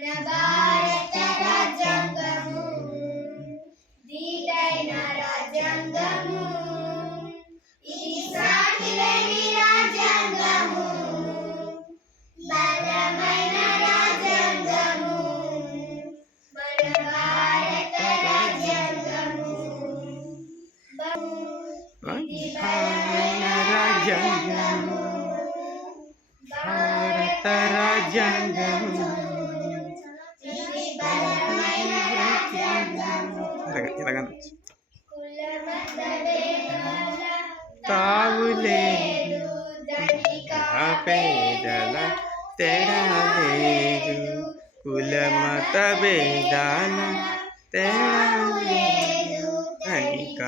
మన భారత రాజ్యాంగము దీటైన రాజ్యాంగము, ఇది సాటిలేని రాజ్యాంగము, బలమైన రాజ్యాంగము, మన భారత రాజ్యాంగము. ఇది బలమైన రాజ్యాంగము, భారత రాజ్యాంగము తావులేదు పేదల తేడా లేదు, కులమత భేదాల తేడా లేదు, ధనిక